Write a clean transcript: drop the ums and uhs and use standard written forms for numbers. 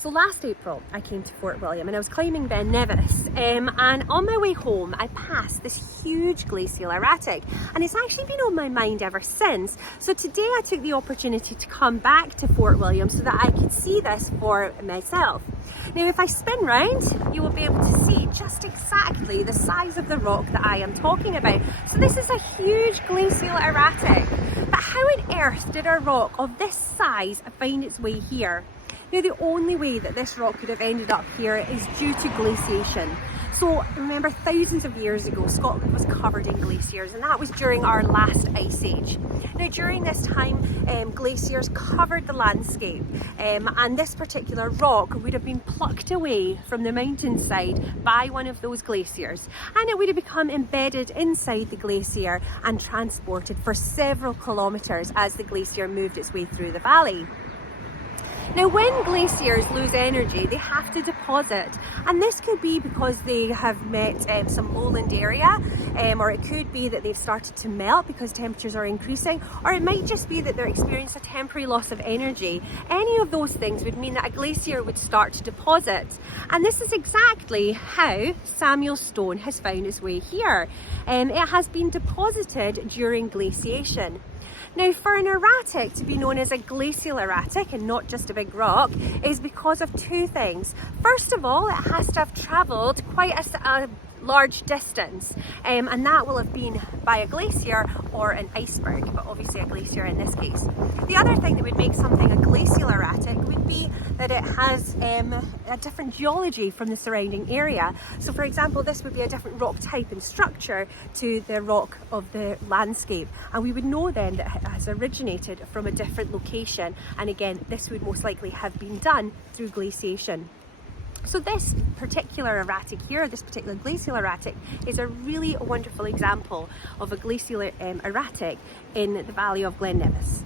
So last April I came to Fort William and I was climbing Glen Nevis, and on my way home I passed this huge glacial erratic, and it's actually been on my mind ever since. So today I took the opportunity to come back to Fort William so that I could see this for myself. Now if I spin round, you will be able to see just exactly the size of the rock that I am talking about. So this is a huge glacial erratic. But how on earth did a rock of this size find its way here? Now the only way that this rock could have ended up here is due to glaciation. So remember, thousands of years ago Scotland was covered in glaciers, and that was during our last ice age. Now during this time glaciers covered the landscape, and this particular rock would have been plucked away from the mountainside by one of those glaciers, and it would have become embedded inside the glacier and transported for several kilometres as the glacier moved its way through the valley. Now when glaciers lose energy, they have to deposit, and this could be because they have met some lowland area, or it could be that they've started to melt because temperatures are increasing, or it might just be that they're experiencing a temporary loss of energy. Any of those things would mean that a glacier would start to deposit, and this is exactly how Samuel Stone has found its way here. It has been deposited during glaciation. Now for an erratic to be known as a glacial erratic and not just a big rock is because of two things. First of all, it has to have travelled quite a large distance, and that will have been by a glacier or an iceberg, but obviously a glacier in this case. The other thing that would make something a glacial erratic would be that it has a different geology from the surrounding area. So for example, this would be a different rock type and structure to the rock of the landscape, and we would know then that it has originated from a different location, and again this would most likely have been done through glaciation. So this particular erratic here, this particular glacial erratic, is a really wonderful example of a glacial erratic in the valley of Glen Nevis.